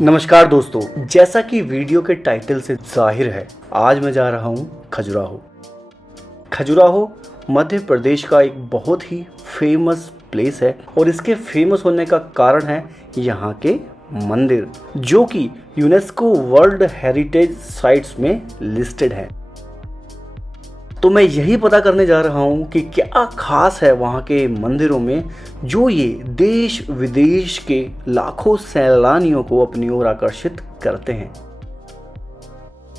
नमस्कार दोस्तों, जैसा कि वीडियो के टाइटल से जाहिर है, आज मैं जा रहा हूँ खजुराहो। खजुराहो मध्य प्रदेश का एक बहुत ही फेमस प्लेस है और इसके फेमस होने का कारण है यहाँ के मंदिर, जो कि यूनेस्को वर्ल्ड हेरिटेज साइट्स में लिस्टेड है। तो मैं यही पता करने जा रहा हूँ कि क्या खास है वहाँ के मंदिरों में, जो ये देश विदेश के लाखों सैलानियों को अपनी ओर आकर्षित करते हैं।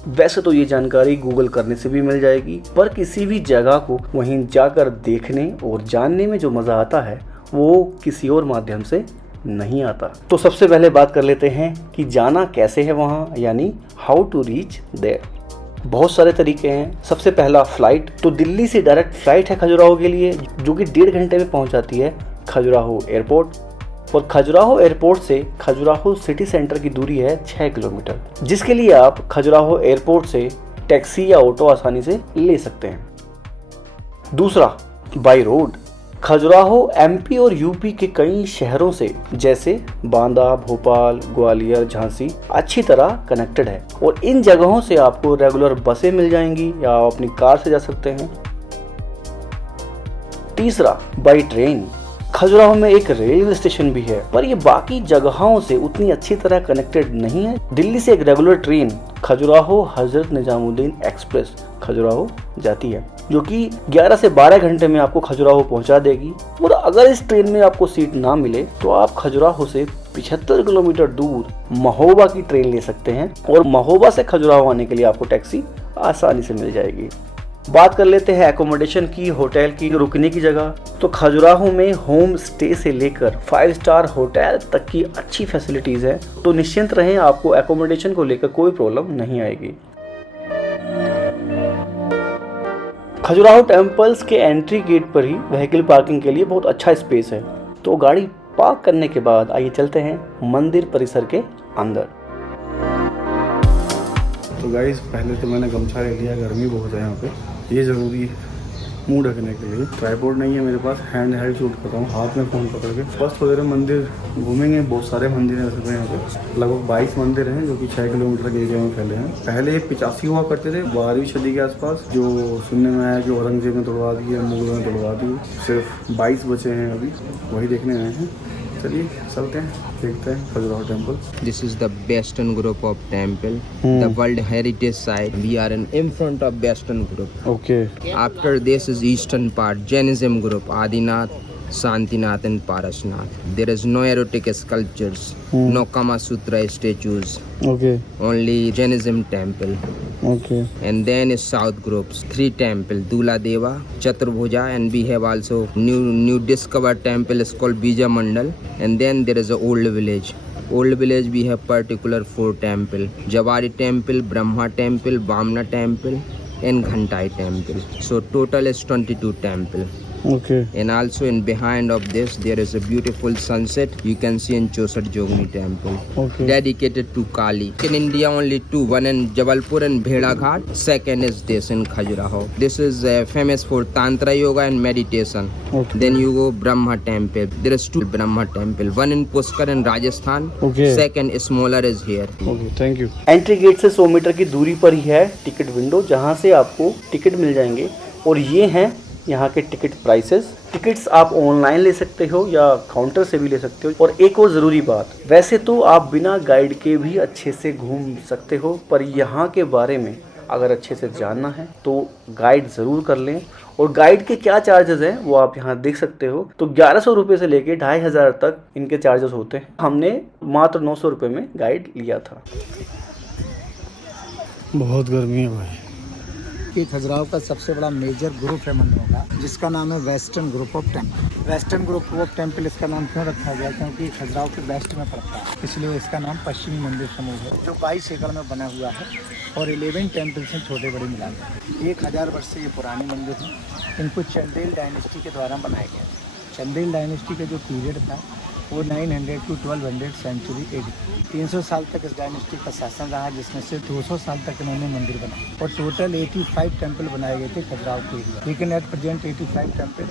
वैसे तो ये जानकारी गूगल करने से भी मिल जाएगी, पर किसी भी जगह को वहीं जाकर देखने और जानने में जो मज़ा आता है वो किसी और माध्यम से नहीं आता। तो सबसे पहले बात कर लेते हैं कि जाना कैसे है वहाँ, यानी हाउ टू रीच देयर। बहुत सारे तरीके हैं। सबसे पहला फ्लाइट, तो दिल्ली से डायरेक्ट फ्लाइट है खजुराहो के लिए, जो कि 1.5 घंटे में पहुंच जाती है खजुराहो एयरपोर्ट। और खजुराहो एयरपोर्ट से खजुराहो सिटी सेंटर की दूरी है 6 किलोमीटर, जिसके लिए आप खजुराहो एयरपोर्ट से टैक्सी या ऑटो आसानी से ले सकते हैं। दूसरा, बाई रोड। खजुराहो एमपी और यूपी के कई शहरों से जैसे बांदा, भोपाल, ग्वालियर, झांसी अच्छी तरह कनेक्टेड है और इन जगहों से आपको रेगुलर बसें मिल जाएंगी या आप अपनी कार से जा सकते हैं। तीसरा, बाई ट्रेन। खजुराहो में एक रेलवे स्टेशन भी है, पर ये बाकी जगहों से उतनी अच्छी तरह कनेक्टेड नहीं है। दिल्ली से एक regular train Khajuraho Hazrat Nizamuddin express Khajuraho जाती है, जो कि 11 से 12 घंटे में आपको खजुराहो पहुंचा देगी। और अगर इस ट्रेन में आपको सीट ना मिले तो आप खजुराहो से 75 किलोमीटर दूर महोबा की ट्रेन ले सकते हैं और महोबा से खजुराहो आने के लिए आपको टैक्सी आसानी से मिल जाएगी। बात कर लेते हैं एकोमोडेशन की, होटल की, रुकने की जगह। तो खजुराहो में होम स्टे से लेकर 5 स्टार होटल तक की अच्छी फैसिलिटीज है, तो निश्चिंत रहें, आपको एकोमोडेशन को लेकर कोई प्रॉब्लम नहीं आएगी। खजुराहो टेम्पल्स के एंट्री गेट पर ही व्हीकल पार्किंग के लिए बहुत अच्छा स्पेस है। तो गाड़ी पार्क करने के बाद आइए चलते हैं मंदिर परिसर के अंदर। तो गाइस, पहले तो मैंने गमछा ले लिया, गर्मी बहुत है यहाँ पे, ये ज़रूरी है मुंह ढकने के लिए। ट्राइपॉड नहीं है मेरे पास, हैंड हेल्ड शूट कर रहा हूँ, हाथ में फ़ोन पकड़ के। फर्स्ट वगैरह मंदिर घूमेंगे, बहुत सारे मंदिर हैं वैसे तो यहाँ पे, लगभग 22 मंदिर हैं जो कि 6 किलोमीटर के एरिया में फैले हैं। पहले 85 हुआ करते थे 12वीं सदी के आसपास, जो सुनने में आया कि औरंगजेब ने तोड़वा दिए, मुगलों ने तोड़वा दिए। सिर्फ 22 बचे हैं अभी, वही देखने आए हैं। चलिए चलते हैं, देखते हैं Khajuraho temple. This is the Western group of temple, the World Heritage Site. We are in front of Western group. Okay. After this is Eastern part, Jainism group, Adinath, Shantinath and Parashnath. There is no erotic sculptures, no Kama Sutra statues. Okay. Only Jainism temple. Okay. And then is South groups, 3 temple, Dula Deva, Chaturbhuja, and we have also new discovered temple is called Bija Mandal. And then there is a old village. Old village we have particular 4 temple, Javari temple, Brahma temple, Vamna temple and Ghantai temple. So total is 22 temple. Okay. And also in behind of this there is a beautiful sunset you can see in Chosat Jogni temple. Okay. Dedicated to Kali. In India only 2, one in Jabalpur and Bheda Ghat, second is this in Khajuraho. This is famous for Tantra yoga and meditation. Okay. Then you go Brahma temple. There is 2 Brahma temple, one in Pushkar in Rajasthan. Okay. Second smaller is here. Okay, thank you. Entry gate से 100 metre की दूरी पर ही है ticket window, जहां से आपको ticket मिल जाएंगे। और ये हैं यहाँ के टिकट प्राइसेस। टिकट्स आप ऑनलाइन ले सकते हो या काउंटर से भी ले सकते हो। और एक और ज़रूरी बात, वैसे तो आप बिना गाइड के भी अच्छे से घूम सकते हो, पर यहाँ के बारे में अगर अच्छे से जानना है तो गाइड ज़रूर कर लें। और गाइड के क्या चार्जेस हैं वो आप यहाँ देख सकते हो। तो 1100 रुपये से लेके 2500 तक इनके चार्जेस होते हैं। हमने मात्र 900 रुपये में गाइड लिया था। बहुत गर्मी है भाई। कि खजुराहो का सबसे बड़ा मेजर ग्रुप है मंदिरों का, जिसका नाम है western group of temple. Western group of temple इसका नाम क्यों रखा गया, क्योंकि खजुराहो के वेस्ट में पड़ता है, इसलिए इसका नाम पश्चिमी मंदिर समूह है, जो 22 एकड़ में बना हुआ है और 11 टेम्पल्स हैं छोटे बड़े मिला के। 1000 वर्ष से ये पुराने मंदिर हैं। इनको चंदेल डायनेस्टी के द्वारा बनाया गया। चंदेल डायनेस्टी का जो पीरियड था वो 900 to 1200 सेंचुरी एडी। 300 साल तक इस डायनेस्टी का शासन रहा, जिसमें से 200 साल तक इन्होंने मंदिर बनाए और टोटल 85 टेम्पल बनाए गए थे खजुराहो के एरिया। लेकिन एट प्रेजेंट 85 टेम्पल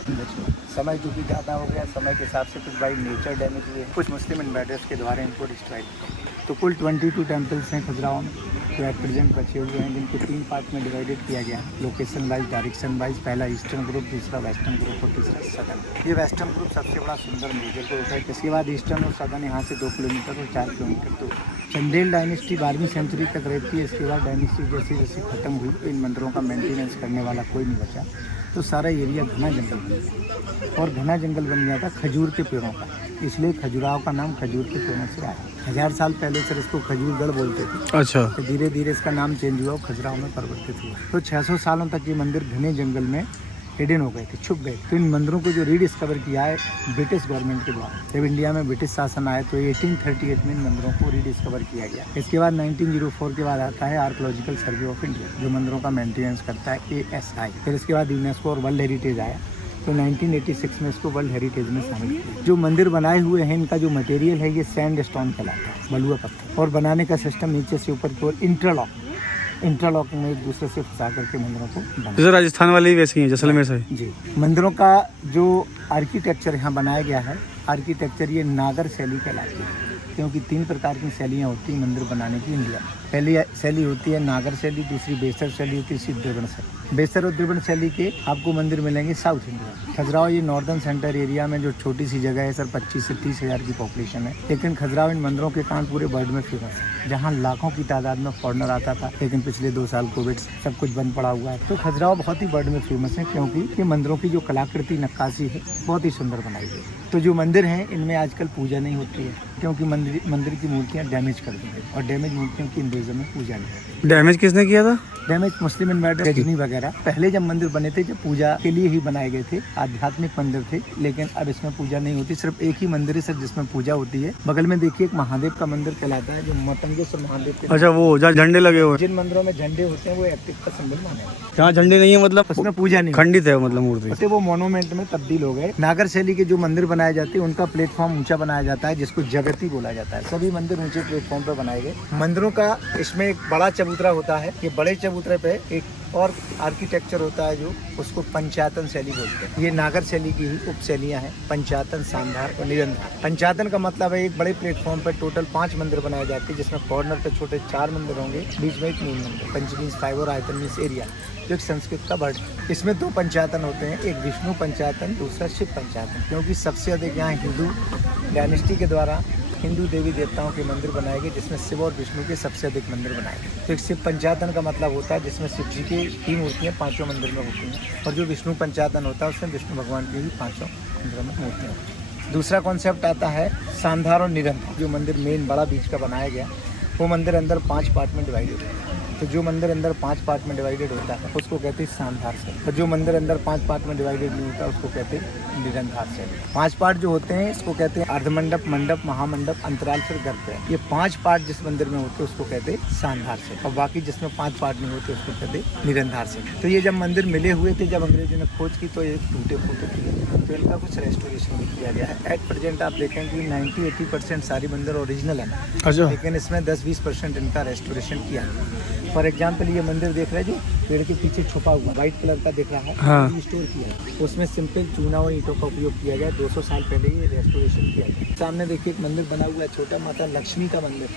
समय चूँकि ज़्यादा हो गया, समय के हिसाब से कुछ बाई नेचर डैमेज हुए, कुछ मुस्लिम इन्वेडर्स के द्वारा इनको डिस्ट्रॉय किया। तो कुल 22 टेम्पल्स हैं खजुराहो में जो एट प्रेजेंट बचे हुए हैं, जिनको 3 पार्ट में डिवाइडेड किया गया है, लोकेशन वाइज, डायरेक्शन वाइज। पहला ईस्टर्न ग्रुप, दूसरा वेस्टर्न ग्रुप और तीसरा सदर्न। ये वेस्टर्न ग्रुप सबसे बड़ा सुंदर मेजर ग्रुप है। इसके बाद ईस्टर्न और सदर्न यहाँ से 2 किलोमीटर और 4 किलोमीटर दूर। चंदेल डायनेस्टी 12वीं सेंचुरी तक रहती है। इसके बाद डायनेस्टी जैसे जैसे खत्म हुई, इन मंदिरों का मेंटेनेंस करने वाला कोई नहीं बचा, तो सारा एरिया घना जंगल बन गया। और घना जंगल बन गया था खजूर के पेड़ों का, इसलिए खजुराहो का नाम खजूर के पेड़ों से आया। 1000 साल पहले सर इसको खजूरगढ़ बोलते थे। अच्छा। तो धीरे धीरे इसका नाम चेंज हुआ और खजुराहो में परिवर्तित हुआ। तो 600 सालों तक ये मंदिर घने जंगल में हिडन हो गए थे, छुप गए। तो इन मंदिरों को जो रीडिस्कवर किया है ब्रिटिश गवर्नमेंट के द्वारा। जब इंडिया में ब्रिटिश शासन आए तो 1838 में इन मंदिरों को रीडिस्कवर किया गया। इसके बाद 1904 के बाद आता है आर्कोलॉजिकल सर्वे ऑफ इंडिया, जो मंदिरों का मेंटेनेंस करता है, ASI। फिर इसके बाद यूनेस्को और वर्ल्ड हेरिटेज आया, तो 1986 में इसको वर्ल्ड हेरिटेज में शामिल किया। जो मंदिर बनाए हुए हैं, इनका जो मटेरियल है ये सैंड स्टोन कहलाता है, बलुआ पत्थर। और बनाने का सिस्टम नीचे से ऊपर की ओर इंटरलॉक में एक दूसरे से फंसा करके मंदिरों को बनाया। जैसे राजस्थान वाले ही वैसे ही हैं, जैसलमेर से। जी। मंदिरों का जो आर्किटेक्चर यहाँ बनाया गया है, आर्किटेक्चर ये नागर शैली कहलाती है, क्योंकि 3 प्रकार की शैलियाँ होती हैं मंदिर बनाने की इंडिया में। पहली शैली होती है नागर शैली, दूसरी बेसर शैली होती है, तीसरी द्रविड़ शैली। बेसर और द्रविड़ शैली के आपको मंदिर मिलेंगे साउथ इंडिया। खजुराहो ये नॉर्दर्न सेंटर एरिया में जो छोटी सी जगह है सर, 25 से 30 हज़ार की पॉपुलेशन है, लेकिन खजुराहो इन मंदिरों के कारण पूरे वर्ल्ड में फेमस है। जहाँ लाखों की तादाद में फॉरनर आता था, लेकिन पिछले 2 साल कोविड सब कुछ बंद पड़ा हुआ है। तो खजुराहो बहुत ही वर्ल्ड में फेमस है, क्योंकि ये मंदिरों की जो कलाकृति नक्काशी है बहुत ही सुंदर बनाई गई है। तो जो मंदिर हैं इनमें आजकल पूजा नहीं होती है, क्योंकि मंदिर की मूर्तियाँ डैमेज कर दी गई, और डैमेज मूर्तियों की हिंदुइज्म में पूजा नहीं होती। डैमेज किसने किया था? डैमेज मुस्लिम इन्वेडर गजनी वगैरह पहले जब मंदिर बने थे, जब पूजा के लिए ही बनाए गए थे, आध्यात्मिक मंदिर थे, लेकिन अब इसमें पूजा नहीं होती। सिर्फ एक ही मंदिर है सर जिसमें पूजा होती है। बगल में देखिए एक महादेव का मंदिर कहलाता है, जो मतंगेश्वर महादेव के। अच्छा, वो जहाँ झंडे लगे हुए। जिन मंदिरों में झंडे होते हैं वो एक्टिव का सिंबल माने हैं। जहाँ झंडे नहीं है मतलब उसमें पूजा नहीं, खंडित है मतलब मूर्ति, वो मोनूमेंट में तब्दील हो गए। नागर शैली के जो मंदिर बनाए जाते हैं उनका प्लेटफॉर्म ऊंचा बनाया जाता है, जिसको जगती बोला जाता है। सभी मंदिर ऊंचे प्लेटफॉर्म पर बनाए गए। मंदिरों का इसमें एक बड़ा चबूतरा होता है, ये बड़े चबूतरे पे एक और आर्किटेक्चर होता है जो उसको पंचायतन शैली बोलते हैं। ये नागर शैली की ही उप शैलियाँ हैं, पंचायतन, सांधार और निरंधार। पंचायतन का मतलब है एक बड़े प्लेटफॉर्म पर टोटल 5 मंदिर बनाए जाते हैं, जिसमें कॉर्नर पे छोटे 4 मंदिर होंगे, बीच में एक मेन मंदिर। पंच मीन्स 5 और आयतन मीन्स एरिया, जो एक संस्कृत का वर्ड है। इसमें 2 पंचायतन होते हैं, एक विष्णु पंचायतन, दूसरा शिव पंचायतन, क्योंकि सबसे अधिक यहाँ हिंदू डायनेस्टी के द्वारा हिंदू देवी देवताओं के मंदिर बनाए गए, जिसमें शिव और विष्णु के सबसे अधिक मंदिर बनाए गए। तो एक शिव पंचायतन का मतलब होता है जिसमें शिव जी की 3 मूर्तियाँ 5 मंदिर में होती हैं, और जो विष्णु पंचायतन होता है उसमें विष्णु भगवान की भी 5 मंदिरों में मूर्तियाँ होती हैं। दूसरा कॉन्सेप्ट आता है सांधार और निरंधार। जो मंदिर मेन बड़ा बीच का बनाया गया, वो मंदिर अंदर 5 पार्ट में डिवाइडेड है। तो जो मंदिर अंदर 5 पार्ट में डिवाइडेड होता है उसको कहते हैं सांधार से, और जो मंदिर अंदर 5 पार्ट में डिवाइडेड नहीं होता उसको कहते हैं निरंधार से। 5 पार्ट जो होते हैं इसको कहते हैं अर्धमंडप, मंडप, महामंडप, अंतराल, फिर गर्भ है। ये 5 पार्ट जिस मंदिर में होते हैं उसको कहते हैं सांधार से, और बाकी जिसमें 5 पार्ट नहीं होते उसको कहते हैं निरंधार से। तो ये जब मंदिर मिले हुए थे, जब अंग्रेजों ने खोज की तो ये टूटे फूटे थे, तो इनका कुछ रेस्टोरेशन भी किया गया है। एट प्रेजेंट आप देखेंगे 90-80% सारी मंदिर ओरिजिनल है, लेकिन इसमें 10-20% इनका रेस्टोरेशन किया है। फॉर एग्जाम्पल ये मंदिर देख रहे हैं जो पेड़ के पीछे छुपा हुआ व्हाइट कलर का दिख रहा है, हाँ। स्टोर किया है, उसमें सिंपल चूना और ईंटों का उपयोग किया गया। 200 साल पहले ये रेस्टोरेशन किया गया। सामने देखिए एक मंदिर बना हुआ है छोटा, माता लक्ष्मी का मंदिर,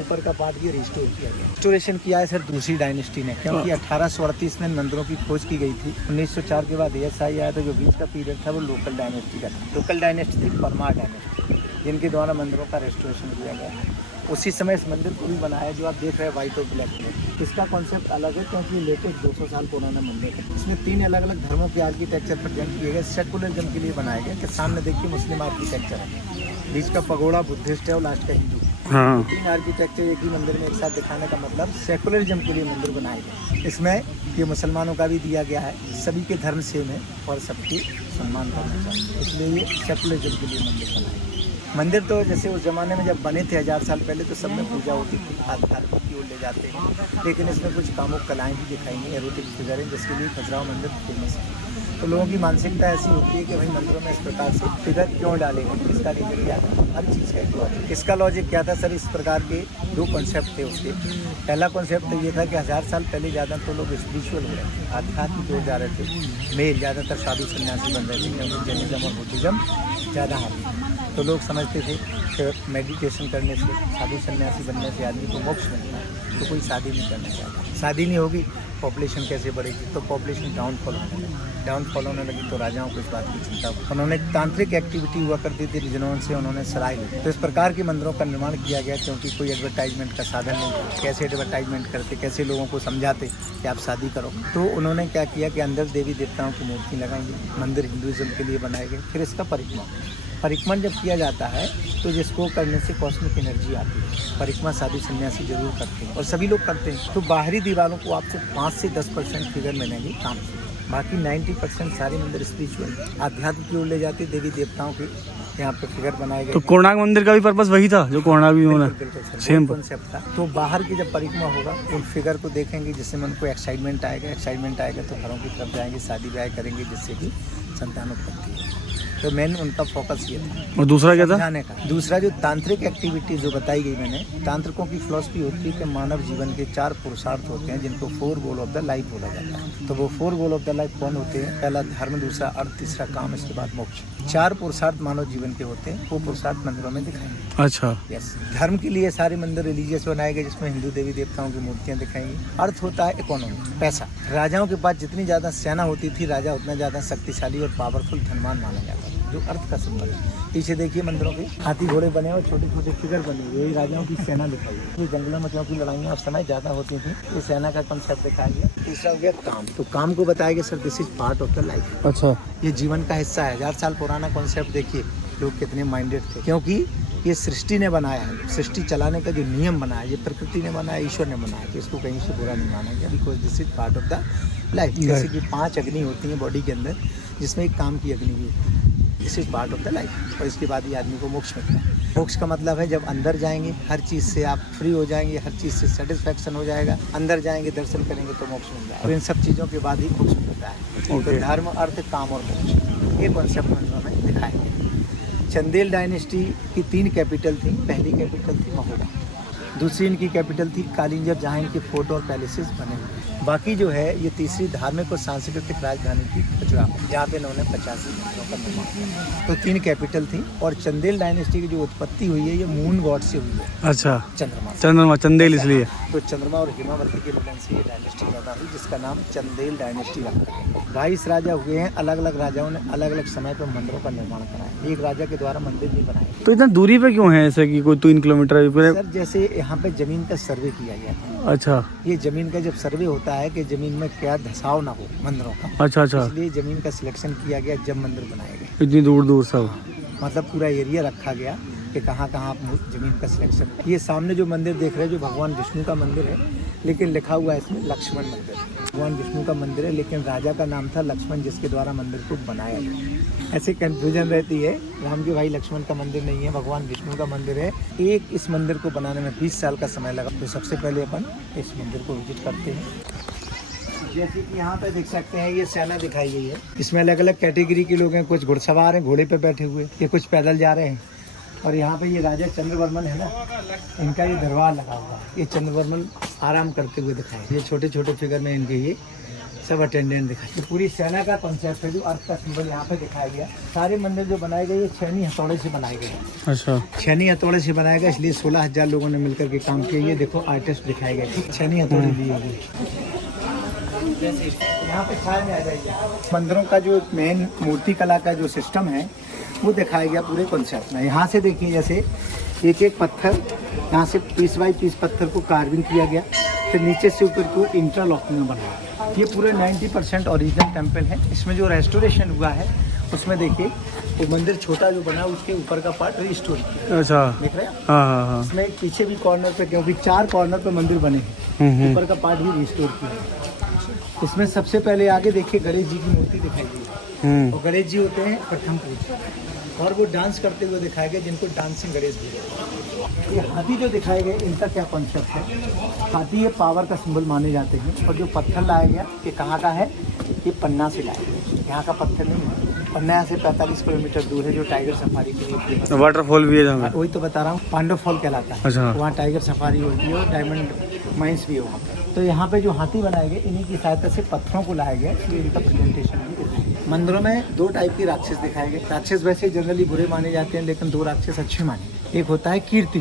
ऊपर का पार्ट ये रिस्टोर किया गया। रेस्टोरेशन किया है सर दूसरी डायनेस्टी ने, क्योंकि 1838 में मंदिरों की खोज की गई थी। 1904 के बाद ASI आया, तो जो बीच का पीरियड था वो लोकल डायनेस्टी का था। लोकल डायनेस्टी थी परमार डायनेस्टी, जिनके द्वारा मंदिरों का रेस्टोरेशन किया गया। उसी समय इस मंदिर को भी बनाया जो आप देख रहे हैं व्हाइट और ब्लैक में। इसका कॉन्सेप्ट अलग है, क्योंकि ये लेटेस्ट 200 साल पुराना मंदिर है। इसमें 3 अलग अलग धर्मों के आर्किटेक्चर प्रेजेंट किए गए, सेकुलरिज्म के लिए बनाए गए। कि सामने देखिए मुस्लिम आर्किटेक्चर है, बीच का पगोड़ा बुद्धिस्ट है और लास्ट का हिंदू। हाँ। 3 आर्किटेक्चर एक ही मंदिर में एक साथ दिखाने का मतलब सेकुलरिज्म के लिए मंदिर बनाए गए। इसमें ये मुसलमानों का भी दिया गया है, सभी के धर्म सेम है और सबके सम्मान करना चाहिए, इसलिए ये सेकुलरिज्म के लिए मंदिर बनाए गए। मंदिर तो जैसे उस ज़माने में जब बने थे 1000 साल पहले, तो सब में पूजा होती थी, आध्यात्मिक की ओर ले जाते हैं, लेकिन इसमें कुछ कामुक कलाएँ भी दिखाई गई, एरोटिक फिगर है, जिसके लिए खजुराहो मंदिर फेमस है। तो लोगों की मानसिकता ऐसी होती है कि भाई मंदिरों में इस प्रकार से फिगर क्यों डालेंगे, इसका रीजन क्या था, हर चीज़ का एक लॉजिक। इसका लॉजिक क्या था सर, इस प्रकार के दो कॉन्सेप्ट थे उसके। पहला कॉन्सेप्ट तो ये था कि 1000 साल पहले ज़्यादा तो लोग स्पिरिचुअल हो रहे थे, आध्यात्मिक की ओर जा रहे थे, मेल ज़्यादातर साधु सन्यासी बन रहे थे, क्योंकि जैनिज्म और बुद्धिज्म ज़्यादा हावी। तो लोग समझते थे कि मेडिटेशन करने से, साधु सन्यासी बनने से आदमी को मोक्ष मिलता है, तो कोई शादी नहीं करना चाहता। शादी नहीं होगी, पॉपुलेशन कैसे बढ़ेगी, तो पॉपुलेशन डाउनफॉल होने लगी। डाउनफॉल होने लगी तो राजाओं को इस बात की चिंता हुई। उन्होंने तांत्रिक एक्टिविटी हुआ करती थी, जिन्होंने उन्होंने सराय ली। तो इस प्रकार के मंदिरों का निर्माण किया गया, क्योंकि कोई एडवर्टाइजमेंट का साधन नहीं था। कैसे एडवर्टाइजमेंट करते, कैसे लोगों को समझाते कि आप शादी करो। तो उन्होंने क्या किया कि अंदर देवी देवताओं की मूर्ति लगाएंगे, मंदिर हिंदुज़म के लिए बनाए गए। फिर इसका परिक्रमा जब किया जाता है तो जिसको करने से कॉस्मिक एनर्जी आती है। परिक्रमा साधु सन्यासी जरूर करते हैं और सभी लोग करते हैं। तो बाहरी दीवारों को आपसे 5 से 10% फिगर मिलेंगे काम से, बाकी 90% सारे मंदिर स्पिरिचुअल आध्यात्म की ओर ले जाते, देवी देवताओं के यहाँ पे फिगर बनाए गए। तो कोणार्क मंदिर का भी पर्पस वही था जो कोणार्क भी होना सेम कॉन्सेप्ट था। तो बाहर की जब परिक्रमा होगा उन फिगर को देखेंगे, जिससे मन को एक्साइटमेंट आएगा तो घरों की तरफ जाएंगे, शादी ब्याह करेंगे, जिससे कि संतानोत्पत्ति है। तो मेन उनका फोकस ये था। और दूसरा क्या था? जाने का दूसरा जो तांत्रिक एक्टिविटी जो बताई गई मैंने, तांत्रिकों की फिलॉसफी होती है कि मानव जीवन के 4 पुरुषार्थ होते हैं, जिनको 4 गोल ऑफ द लाइफ बोला जाता है। तो वो 4 गोल ऑफ द लाइफ कौन होते हैं? पहला धर्म, दूसरा अर्थ, तीसरा काम, इसके बाद मोक्ष। 4 पुरुषार्थ मानव जीवन के होते हैं, वो पुरुषार्थ मंदिरों में दिखाएंगे। अच्छा। यस, धर्म के लिए सारे मंदिर रिलीजियस बनाए गए, जिसमें हिंदू देवी देवताओं की मूर्तियां दिखाएंगी। अर्थ होता है इकोनॉमी, पैसा। राजाओं के पास जितनी ज्यादा सेना होती थी, राजा उतना ज्यादा शक्तिशाली और पावरफुल धनवान माना जाता था, जो अर्थ का सिंबल है। पीछे देखिए मंदिरों के हाथी घोड़े बने और छोटे छोटे फिगर बने हुए, यही राजाओं की सेना दिखाई है। जंगलों में क्योंकि लड़ाइयाँ उस समय ज़्यादा होती थी, ये सेना का कॉन्सेप्ट दिखाया गया। तीसरा हो गया काम। तो काम को बताया गया sir, this is part of the life. अच्छा, ये जीवन का हिस्सा है। 1000 साल पुराना कॉन्सेप्ट देखिए, लोग कितने माइंडेड थे, क्योंकि ये सृष्टि ने बनाया है। सृष्टि चलाने का जो नियम बनाया, ये प्रकृति ने बनाया, ईश्वर ने बनाया, तो इसको कहीं से बुरा नहीं माना गया, because this is part of the life. जैसे कि 5 अग्नि होती हैं बॉडी के अंदर, जिसमें एक काम की अग्नि भी होती है। This is part of the life. और इसके बाद ही आदमी को मोक्ष मिलता है। मोक्ष का मतलब है जब अंदर जाएंगे, हर चीज़ से आप फ्री हो जाएंगे, हर चीज़ से सेटिस्फैक्शन हो जाएगा। अंदर जाएंगे, दर्शन करेंगे तो मोक्ष मिल जाएगा। और इन सब चीज़ों के बाद ही मोक्ष मिलता है। तो धर्म, अर्थ, काम और मोक्ष, ये कॉन्सेप्ट मंदिरों में दिखाए गए। चंदेल डायनेस्टी की 3 कैपिटल थी। पहली कैपिटल थी महोबा, दूसरी इनकी कैपिटल थी कालिंजर, जहाँ इनके फोर्ट और पैलेसेस बने हुए। बाकी जो है ये तीसरी धार्मिक और सांस्कृतिक राजधानी थी खजुराहो, जहाँ पे इन्होंने 85 मंदिरों का निर्माण किया। तो 3 कैपिटल थी। और चंदेल डायनेस्टी की जो उत्पत्ति हुई है, ये मून गॉड से हुई है। अच्छा, चंद्रमा, चंदेल इसलिए। तो चंद्रमा और हिमावती के मिलन से ये डायनेस्टी पैदा हुई, जिसका नाम चंदेल डायनेस्टी रखा गया। 22 राजा हुए हैं। अलग अलग राजाओं ने अलग अलग समय पर मंदिरों का निर्माण कराया। एक राजा के द्वारा मंदिर नहीं बनाए। तो इतना दूरी पे क्यों है ऐसे कि कोई 3 किलोमीटर? सर जैसे यहाँ पे जमीन का सर्वे किया गया था। अच्छा, ये जमीन का जब सर्वे होता है कि जमीन में क्या धसाव ना हो मंदिरों का। अच्छा अच्छा, इसलिए जमीन का सिलेक्शन किया गया जब मंदिर बनाए गए। इतनी दूर दूर सब। मतलब पूरा एरिया रखा गया कि कहाँ कहाँ जमीन का सिलेक्शन। ये सामने जो मंदिर देख रहे हैं, जो भगवान विष्णु का मंदिर है, लेकिन लिखा हुआ है इसमें लक्ष्मण मंदिर। भगवान विष्णु का मंदिर है, लेकिन राजा का नाम था लक्ष्मण, जिसके द्वारा मंदिर को बनाया गया। ऐसे कंफ्यूजन रहती है, राम के भाई लक्ष्मण का मंदिर नहीं है, भगवान विष्णु का मंदिर है। इस मंदिर को बनाने में 20 साल का समय लगा। तो सबसे पहले अपन इस मंदिर को विजिट करते हैं। जैसे कि यहाँ पे देख सकते हैं, ये सेना दिखाई गई है। इसमें अलग अलग कैटेगरी के लोग हैं। कुछ घुड़सवार हैं, घोड़े पे बैठे हुए, ये कुछ पैदल जा रहे हैं। और यहाँ पे ये राजा चंद्रवर्मन है ना, इनका ये दरबार लगा हुआ है। ये चंद्रवर्मन आराम करते हुए दिखाए। ये छोटे छोटे फिगर में इनके ये सब अटेंडेंट दिखाई। तो पूरी सेना का कॉन्सेप्ट है, जो अर्थ का सिंबल यहाँ पे दिखाया गया। सारे मंदिर जो बनाए गए, ये छेनी हथौड़े से बनाए गए। अच्छा, छेनी हथौड़े से बनाया गया, इसलिए 16,000 लोगों ने मिलकर के काम किया। ये देखो आर्टिस्ट दिखाए गए, छेनी हथौड़े दिए गए। यहाँ पे छाया में आ जाएगी। मंदिरों का जो मेन मूर्ति कला का जो सिस्टम है, वो दिखाया गया पूरे कॉन्सेप्ट में। यहाँ से देखिए, जैसे एक एक पत्थर, यहाँ से पीस बाई पीस पत्थर को कार्विंग किया गया, फिर नीचे से ऊपर को इंटरलॉकिंग में बनाया। ये पूरे 90% ओरिजिनल टेम्पल है। इसमें जो रेस्टोरेशन हुआ है, उसमें देखिए वो मंदिर छोटा जो बना, उसके ऊपर का पार्ट रिस्टोर किया। अच्छा, देख रहे हैं? हाँ हाँ। इसमें पीछे भी कॉर्नर पे, क्योंकि 4 कॉर्नर पे मंदिर बने हैं, ऊपर का पार्ट भी रिस्टोर किया। इसमें सबसे पहले आगे देखिए गणेश जी की मूर्ति दिखाई गई। और गणेश जी होते हैं प्रथम पूजा, और वो डांस करते हुए दिखाए गए, जिनको डांसिंग गणेश भी। ये हाथी जो दिखाए गए, इनका क्या कॉन्सेप्ट है? हाथी ये पावर का सिंबल माने जाते हैं। और जो पत्थर लाया गया, ये कहाँ का है? ये पन्ना से लाए गए, यहाँ का पत्थर नहीं है। पन्ना से 45 किलोमीटर दूर है, जो टाइगर सफारी के लिए फेमस है। वाटरफॉल भी है जहाँ पे? वही तो बता रहा हूँ, पांडव फॉल कहलाता है। अच्छा। वहाँ टाइगर सफारी होती है और डायमंड माइंस भी है वहाँ पे। तो यहाँ पे जो हाथी बनाए गए, इन्हीं की सहायता से पत्थरों को लाया गया, इसलिए इनका प्रेजेंटेशन भी दिखाया गया। मंदिरों में 2 टाइप के राक्षस दिखाए गए। राक्षस वैसे जनरली बुरे माने जाते हैं, लेकिन 2 राक्षस अच्छे माने गए। एक होता है कीर्ति,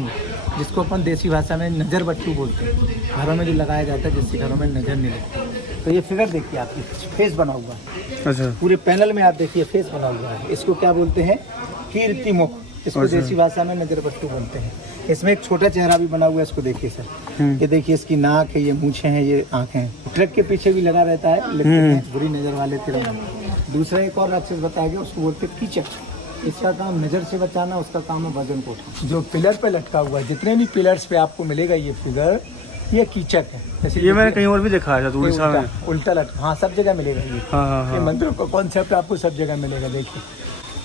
जिसको अपन देसी भाषा में नज़र बट्टू बोलते हैं, घरों में जो लगाया जाता है जिससे घरों में नज़र नहीं लगती। तो ये फिगर देखिए, आपकी फेस बना हुआ है। अच्छा। पूरे पैनल में आप देखिए फेस बना हुआ है। इसको क्या बोलते हैं? कीर्ति मुख। इसको देसी भाषा में नजर बट्टू बोलते हैं। इसमें एक छोटा चेहरा भी बना हुआ है, इसको देखिए सर। ये देखिए, इसकी नाक है, ये मूछें हैं, ये आंखें हैं। ट्रक के पीछे भी लगा रहता है, लेकिन बुरी नजर वाले थे। दूसरा एक और राक्षस बताया गया, उसको बोलते हैं कीचक। इसका काम नजर से बचाना, उसका काम है वजन को उठाना। जो पिलर पे लटका हुआ है, जितने भी पिलर्स पे आपको मिलेगा ये फिगर, ये कीचक है। जैसे ये मैंने कहीं और भी देखा है, उड़ीसा में उल्टा लटका। हाँ, सब जगह मिलेगा ये। हाँ। ये मंदिरों का कॉन्सेप्ट आपको सब जगह मिलेगा। देखिए,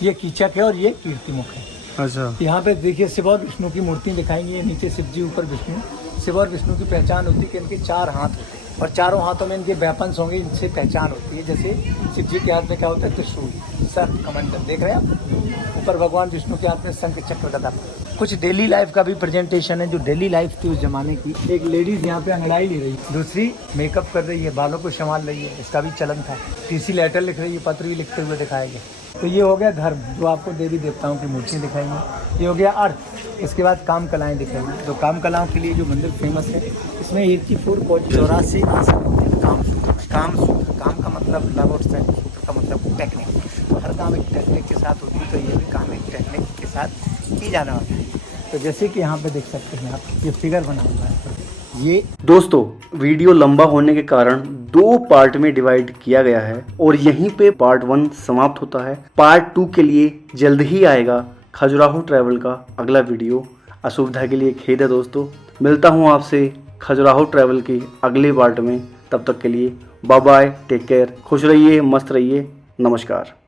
ये कीचक है और ये कीर्तिमुख है। अच्छा। यहाँ पे देखिए शिव और विष्णु की मूर्ति दिखाएंगी। ये नीचे शिव जी, ऊपर विष्णु। शिव और विष्णु की पहचान होती है कि इनके 4 हाथ होते हैं और चारों हाथों में इनके वेपन्स होंगे, इनसे पहचान होती है। जैसे शिव जी के हाथ में क्या होता है? त्रिशूल, सर्प, कमंडल। देख रहे हैं आप? ऊपर भगवान विष्णु के हाथ में शंख, चक्र, गदा। कुछ डेली लाइफ का भी प्रेजेंटेशन है, जो डेली लाइफ थी उस जमाने की। एक लेडीज यहाँ पे अंगड़ाई ले रही है, दूसरी मेकअप कर रही है, बालों को संभाल रही है, इसका भी चलन था। तीसरी लेटर लिख रही है, पत्र भी लिखते हुए दिखाया गया। तो ये हो गया धर्म, जो आपको देवी देवताओं की मूर्ति दिखाएंगे। ये हो गया अर्थ। इसके बाद काम कलाएं दिखाएंगे। तो काम कलाओं के लिए जो मंदिर फेमस है, इसमें 84 आसन होते हैं। काम सूत्र, काम का मतलब लव और सेक्स, सूत्र का मतलब टेक्निक। तो हर काम एक टेक्निक के साथ होती है, तो ये भी काम एक टेक्निक के साथ की जाने वाला है। तो जैसे कि यहाँ पे देख सकते हैं आप, ये फिगर बना हुआ है। ये दोस्तों, वीडियो लंबा होने के कारण 2 पार्ट में डिवाइड किया गया है और यहीं पे पार्ट 1 समाप्त होता है। पार्ट 2 के लिए जल्द ही आएगा खजुराहो ट्रैवल का अगला वीडियो। असुविधा के लिए खेद है दोस्तों। मिलता हूँ आपसे खजुराहो ट्रैवल के अगले पार्ट में। तब तक के लिए बाय बाय, टेक केयर, खुश रहिए, मस्त रहिए, नमस्कार।